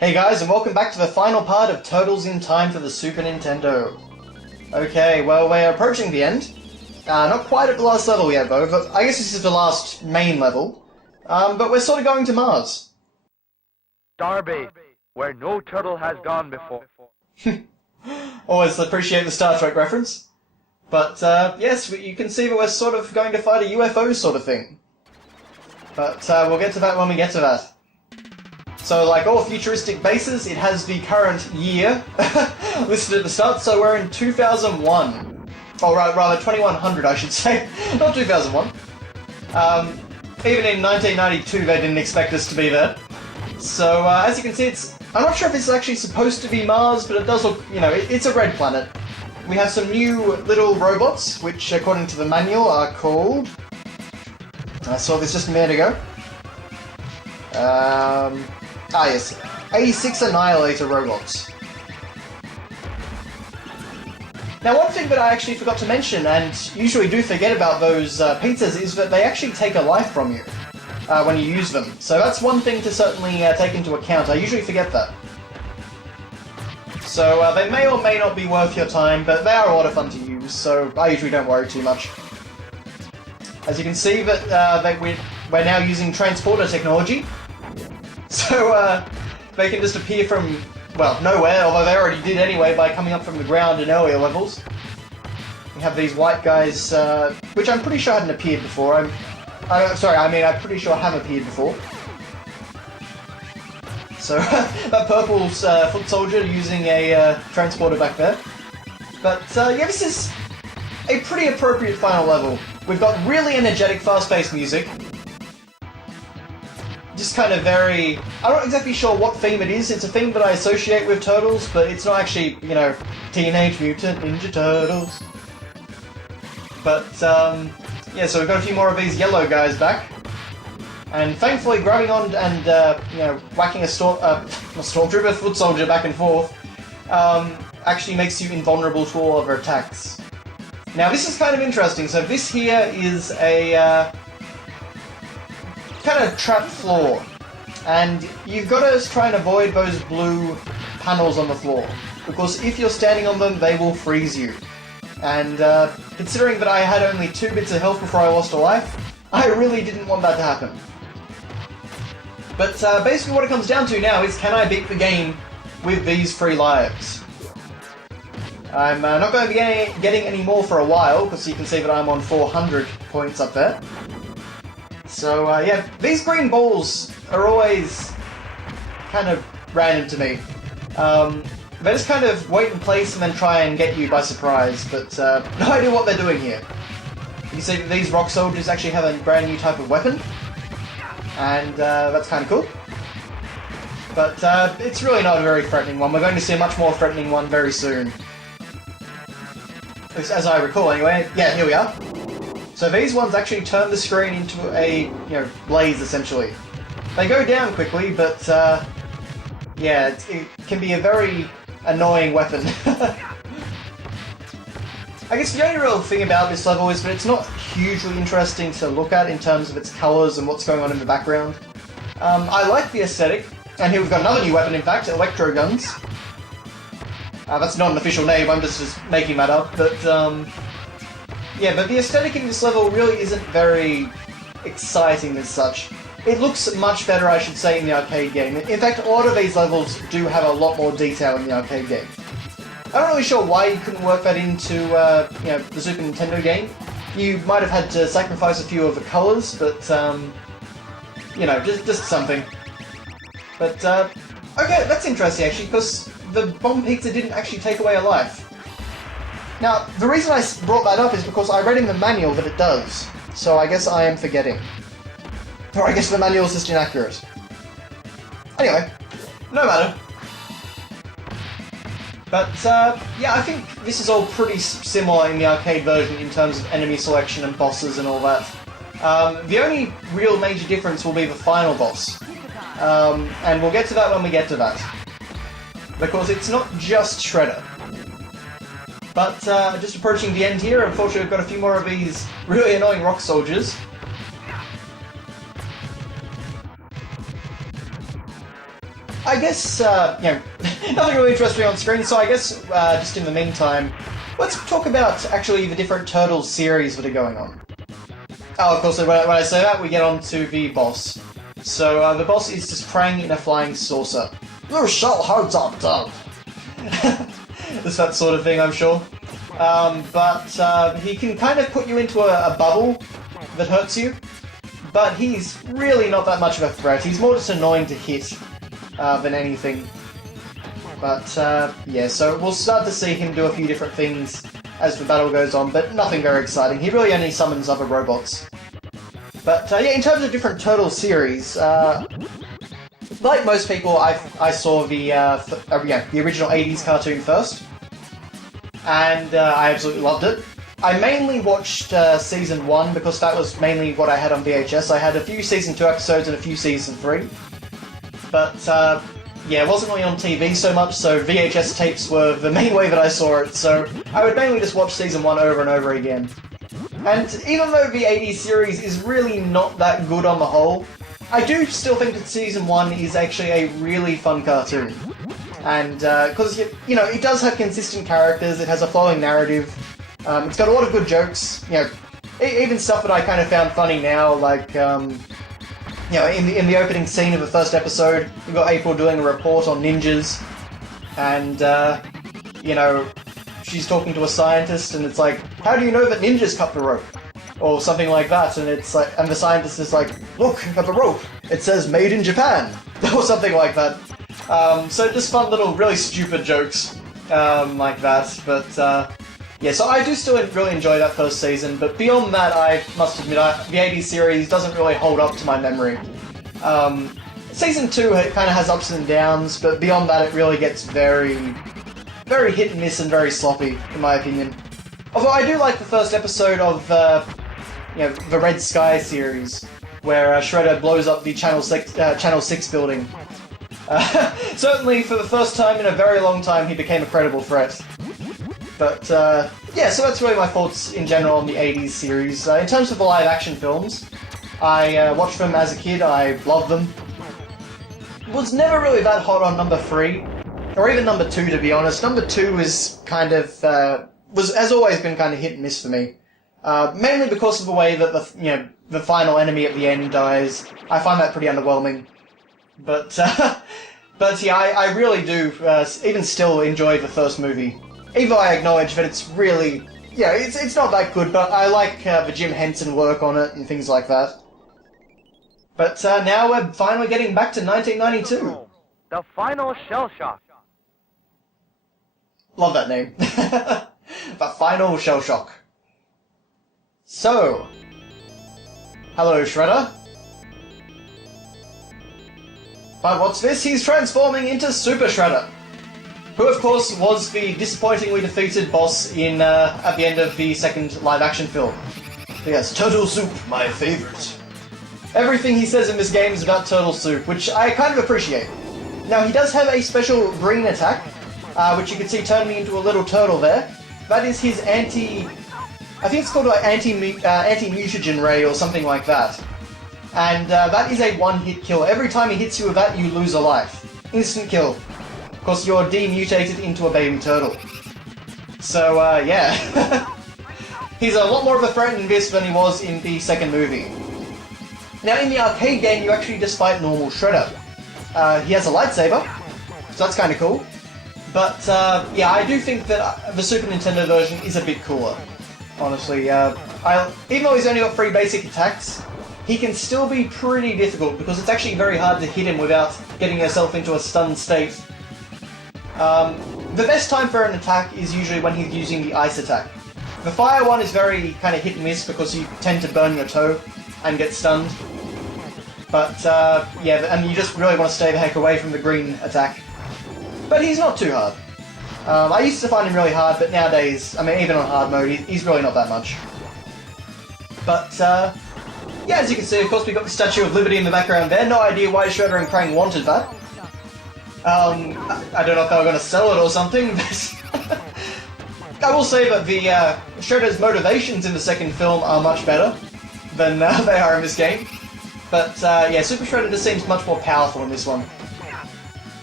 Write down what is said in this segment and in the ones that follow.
Hey guys, and welcome back to the final part of Turtles in Time for the Super Nintendo. Okay, well, we're approaching the end. Not quite at the last level yet, though, but I guess this is the last main level. But we're sort of going to Mars. Starbase, where no turtle has gone before. Always appreciate the Star Trek reference. But, yes, you can see that we're sort of going to fight a UFO sort of thing. But, we'll get to that when we get to that. So, like all futuristic bases, it has the current year listed at the start, so we're in 2001. Or rather, 2100, I should say. Not 2001. Even in 1992, they didn't expect us to be there. So, as you can see, I'm not sure if it's actually supposed to be Mars, but it does look, it's a red planet. We have some new little robots, which, according to the manual, are called... I saw this just a minute ago. Yes. A6 Annihilator robots. Now, one thing that I actually forgot to mention, and usually do forget about those pizzas, is that they actually take a life from you when you use them. So that's one thing to certainly take into account. I usually forget that. So they may or may not be worth your time, but they are a lot of fun to use, so I usually don't worry too much. As you can see, that we're now using transporter technology. So, they can just appear from, well, nowhere, although they already did anyway by coming up from the ground in earlier levels. We have these white guys, which I'm pretty sure hadn't appeared before. I'm pretty sure have appeared before. So, that purple's foot soldier using a transporter back there. But, yeah, this is a pretty appropriate final level. We've got really energetic, fast-paced music. Just kind of very... I'm not exactly sure what theme it is. It's a theme that I associate with Turtles, but it's not actually, Teenage Mutant Ninja Turtles. But, yeah, so we've got a few more of these yellow guys back. And thankfully, grabbing on and, whacking a Stormtrooper foot soldier back and forth actually makes you invulnerable to all other attacks. Now, this is kind of interesting. So this here is a... kind of trapped floor, and you've got to try and avoid those blue panels on the floor, because if you're standing on them, they will freeze you. And considering that I had only 2 bits of health before I lost a life, I really didn't want that to happen. But basically what it comes down to now is, can I beat the game with these 3 lives? I'm not going to be getting any more for a while, because you can see that I'm on 400 points up there. So, yeah, these green balls are always kind of random to me. They just kind of wait in place and then try and get you by surprise, but no idea what they're doing here. You see that these rock soldiers actually have a brand new type of weapon, and that's kind of cool. But it's really not a very threatening one. We're going to see a much more threatening one very soon. At least as I recall anyway. Yeah, here we are. So these ones actually turn the screen into a, blaze, essentially. They go down quickly, but, yeah, it can be a very annoying weapon. I guess the only real thing about this level is that it's not hugely interesting to look at in terms of its colours and what's going on in the background. I like the aesthetic, and here we've got another new weapon, in fact, electro guns. That's not an official name, I'm just making that up, but, yeah, but the aesthetic in this level really isn't very exciting as such. It looks much better, I should say, in the arcade game. In fact, a lot of these levels do have a lot more detail in the arcade game. I'm not really sure why you couldn't work that into, the Super Nintendo game. You might have had to sacrifice a few of the colours, but, just something. But, okay, that's interesting, actually, because the bomb pizza didn't actually take away a life. Now, the reason I brought that up is because I read in the manual that it does, so I guess I am forgetting. Or I guess the manual is just inaccurate. Anyway, no matter. But, yeah, I think this is all pretty similar in the arcade version in terms of enemy selection and bosses and all that. The only real major difference will be the final boss. And we'll get to that when we get to that. Because it's not just Shredder. But, just approaching the end here, unfortunately we've got a few more of these really annoying rock soldiers. I guess, nothing really interesting on screen, so I guess just in the meantime, let's talk about actually the different Turtles series that are going on. Oh, of course, when I say that, we get on to the boss. So the boss is just praying in a flying saucer. Your shell holds up, done. It's that sort of thing, I'm sure. But he can kind of put you into a bubble that hurts you. But he's really not that much of a threat. He's more just annoying to hit than anything. But yeah, so we'll start to see him do a few different things as the battle goes on, but nothing very exciting. He really only summons other robots. But yeah, in terms of different Turtles series, like most people, I saw the original 80s cartoon first, and I absolutely loved it. I mainly watched Season 1 because that was mainly what I had on VHS. I had a few Season 2 episodes and a few Season 3. But yeah, it wasn't really on TV so much, so VHS tapes were the main way that I saw it, so I would mainly just watch Season 1 over and over again. And even though the 80s series is really not that good on the whole, I do still think that Season 1 is actually a really fun cartoon. And, because, you know, it does have consistent characters, it has a flowing narrative, it's got a lot of good jokes, you know, even stuff that I kind of found funny now, like, you know, in the opening scene of the first episode, you've got April doing a report on ninjas, and, you know, she's talking to a scientist, and it's like, how do you know that ninjas cut the rope? Or something like that, and it's like, and the scientist is like, look at the rope, it says made in Japan, or something like that. So just fun little, really stupid jokes, like that, but, yeah, so I do still really enjoy that first season, but beyond that, I must admit, the 80s series doesn't really hold up to my memory. Season 2 kind of has ups and downs, but beyond that, it really gets very hit and miss and very sloppy, in my opinion. Although I do like the first episode of, you know, the Red Sky series, where Shredder blows up the Channel 6 building. Certainly, for the first time in a very long time, he became a credible threat. But, yeah, so that's really my thoughts in general on the 80s series. In terms of the live-action films, I watched them as a kid, I loved them. Was never really that hot on number 3, or even number 2, to be honest. Number 2 is kind of, has always been kind of hit and miss for me. Mainly because of the way that the final enemy at the end dies. I find that pretty underwhelming. But, but yeah, I really do, even still enjoy the first movie. Even though I acknowledge that it's really, yeah, it's not that good, but I like the Jim Henson work on it and things like that. But now we're finally getting back to 1992. The final shell shock. Love that name. The final shell shock. So, hello Shredder. But what's this? He's transforming into Super Shredder. Who, of course, was the disappointingly defeated boss in at the end of the second live-action film. Yes, Turtle Soup, my favourite. Everything he says in this game is about Turtle Soup, which I kind of appreciate. Now, he does have a special green attack, which you can see turning into a little turtle there. That is his I think it's called like anti-mutagen ray or something like that. And that is a one-hit kill. Every time he hits you with that, you lose a life. Instant kill. Of course, you're demutated into a baby turtle. So, yeah. He's a lot more of a threat in this than he was in the second movie. Now, in the arcade game, you actually just fight normal Shredder. He has a lightsaber, so that's kind of cool. But, yeah, I do think that the Super Nintendo version is a bit cooler, honestly. Even though he's only got 3 basic attacks, he can still be pretty difficult, because it's actually very hard to hit him without getting yourself into a stunned state. The best time for an attack is usually when he's using the ice attack. The fire one is very kind of hit and miss because you tend to burn your toe and get stunned. But, yeah, and you just really want to stay the heck away from the green attack. But he's not too hard. I used to find him really hard, but nowadays, I mean, even on hard mode, he's really not that much. But, yeah, as you can see, of course, we've got the Statue of Liberty in the background there. No idea why Shredder and Krang wanted that. I don't know if they were going to sell it or something, but I will say that the Shredder's motivations in the second film are much better than they are in this game. But yeah, Super Shredder just seems much more powerful in this one.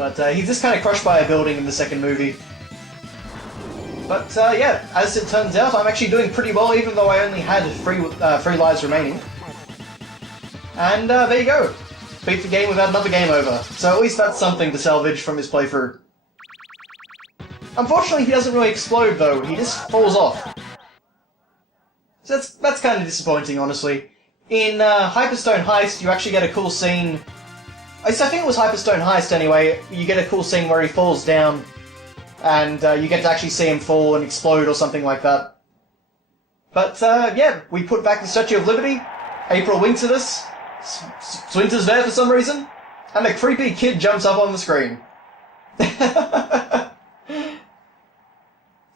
But he's just kind of crushed by a building in the second movie. But yeah, as it turns out, I'm actually doing pretty well, even though I only had three lives remaining. And there you go. Beat the game without another game over. So at least that's something to salvage from his playthrough. Unfortunately, he doesn't really explode, though. He just falls off. So that's kind of disappointing, honestly. In Hyperstone Heist, you actually get a cool scene. I think it was Hyperstone Heist, anyway. You get a cool scene where he falls down, and you get to actually see him fall and explode or something like that. But, yeah, we put back the Statue of Liberty. April winks at us. Swinter's there for some reason. And a creepy kid jumps up on the screen.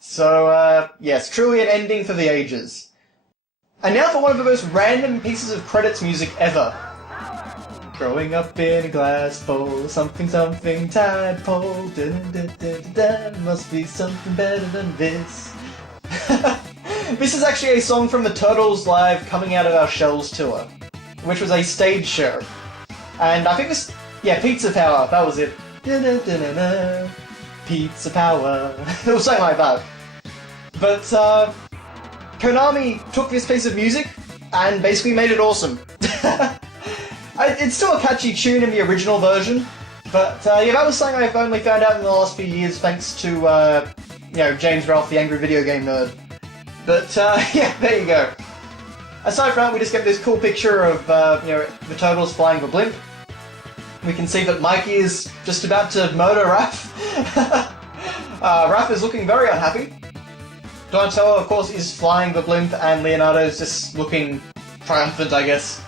So, yes, truly an ending for the ages. And now for one of the most random pieces of credits music ever. Growing up in a glass bowl, something something tadpole, dun, dun, dun, dun, dun, must be something better than this. This is actually a song from the Turtles Live Coming Out of Our Shells tour, which was a stage show. And I think this, yeah, Pizza Power, that was it. Dun, dun, dun, dun, dun. Pizza Power. It was something like that. But, Konami took this piece of music and basically made it awesome. It's still a catchy tune in the original version, but yeah, that was something I've only found out in the last few years thanks to, you know, James Ralph, the angry video game nerd. But yeah, there you go. Aside from that, we just get this cool picture of, you know, the Turtles flying the blimp. We can see that Mikey is just about to murder Raph. Raph is looking very unhappy. Donatello, of course, is flying the blimp, and Leonardo's just looking triumphant, I guess.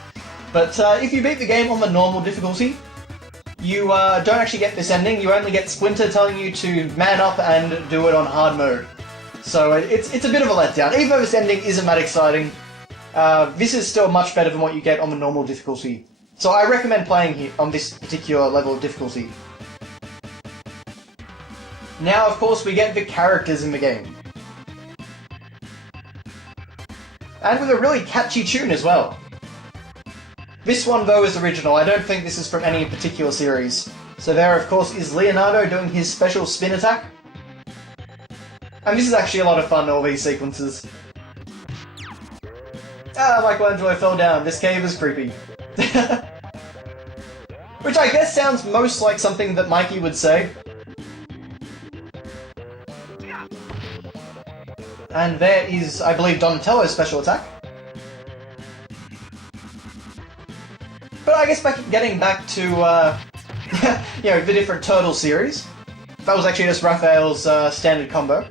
But if you beat the game on the normal difficulty, you don't actually get this ending. You only get Splinter telling you to man up and do it on hard mode. So it's a bit of a letdown. Even though this ending isn't that exciting, this is still much better than what you get on the normal difficulty. So I recommend playing here on this particular level of difficulty. Now, of course, we get the characters in the game. And with a really catchy tune as well. This one, though, is original. I don't think this is from any particular series. So there, of course, is Leonardo doing his special spin attack. And this is actually a lot of fun, all these sequences. Ah, Michelangelo fell down. This cave is creepy. Which I guess sounds most like something that Mikey would say. And there is, I believe, Donatello's special attack. But I guess getting back to, you know, the different Turtle series. That was actually just Raphael's standard combo.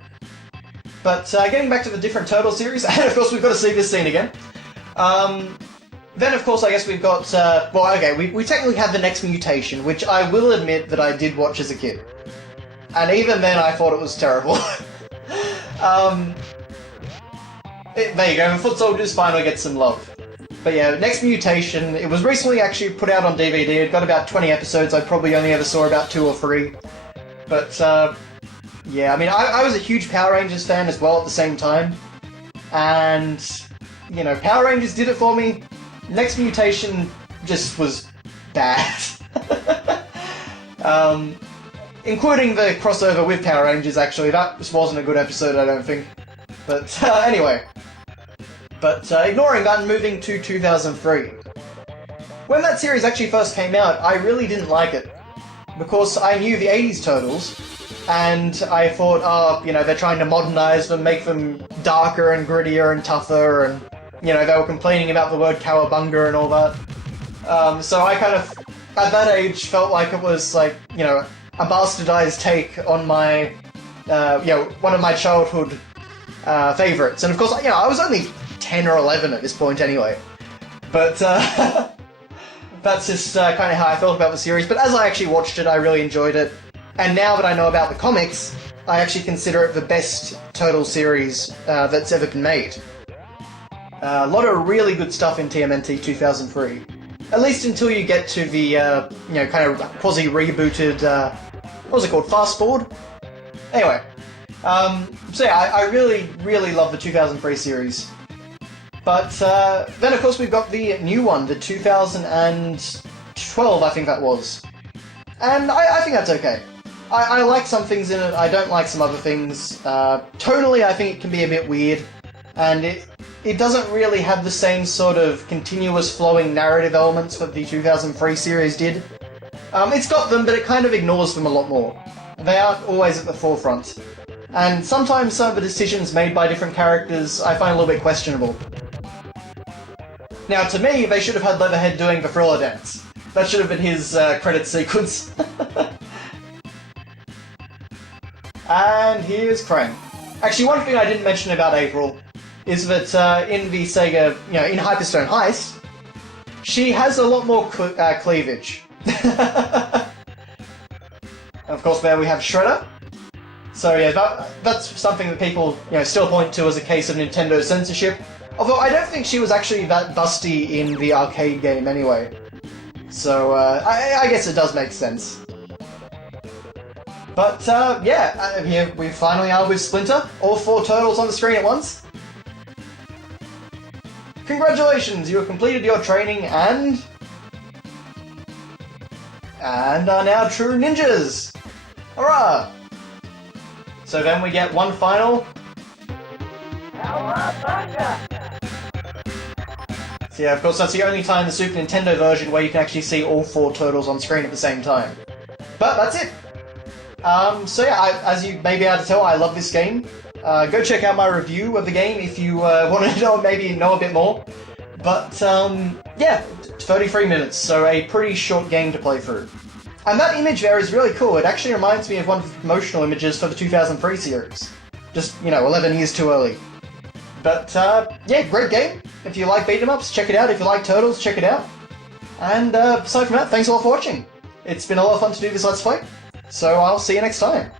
But getting back to the different Turtle series, and of course we've got to see this scene again. Then of course I guess we've got, well okay, we technically have the next mutation, which I will admit that I did watch as a kid. And even then I thought it was terrible. There you go, the Foot Soldiers finally get some love. But yeah, Next Mutation, it was recently actually put out on DVD. It got about 20 episodes. I probably only ever saw about 2 or 3. But, yeah, I mean, I was a huge Power Rangers fan as well at the same time. And, you know, Power Rangers did it for me. Next Mutation just was bad. Including the crossover with Power Rangers, actually. That just wasn't a good episode, I don't think. But, anyway. But ignoring that and moving to 2003. When that series actually first came out, I really didn't like it. Because I knew the 80s Turtles, and I thought, oh, you know, they're trying to modernize them, make them darker and grittier and tougher, and, you know, they were complaining about the word cowabunga and all that. So I kind of, at that age, felt like it was, like, you know, a bastardized take on my, you know, one of my childhood favorites. And of course, you know, I was only 10 or 11 at this point anyway. But that's just kind of how I felt about the series. But as I actually watched it, I really enjoyed it. And now that I know about the comics, I actually consider it the best Turtle series that's ever been made. A lot of really good stuff in TMNT 2003. At least until you get to the, you know, kind of quasi-rebooted, what was it called? Fast Forward? Anyway. So yeah, I really, really love the 2003 series. But then of course we've got the new one, the 2012 I think that was. And I think that's okay. I like some things in it, I don't like some other things. Tonally, I think it can be a bit weird, and it doesn't really have the same sort of continuous flowing narrative elements that the 2003 series did. It's got them, but it kind of ignores them a lot more. They aren't always at the forefront. And sometimes some of the decisions made by different characters I find a little bit questionable. Now, to me, they should have had Leatherhead doing the Thriller dance. That should have been his credit sequence. And here's Krang. Actually, one thing I didn't mention about April is that in the Sega, in Hyperstone Heist, she has a lot more cleavage. Of course, there we have Shredder. So yeah, that's something that people still point to as a case of Nintendo censorship. Although I don't think she was actually that busty in the arcade game anyway. So I guess it does make sense. But here we finally are with Splinter. All 4 turtles on the screen at once. Congratulations, you have completed your training and are now true ninjas! Hurrah! So then we get one final. So yeah, of course that's the only time in the Super Nintendo version where you can actually see all 4 turtles on screen at the same time. But that's it! So yeah, as you may be able to tell, I love this game. Go check out my review of the game if you want to maybe know a bit more. But yeah, 33 minutes, so a pretty short game to play through. And that image there is really cool. It actually reminds me of one of the promotional images for the 2003 series. Just, 11 years too early. But yeah, great game. If you like beat-em-ups, check it out. If you like Turtles, check it out. And aside from that, thanks a lot for watching. It's been a lot of fun to do this Let's Play. So I'll see you next time.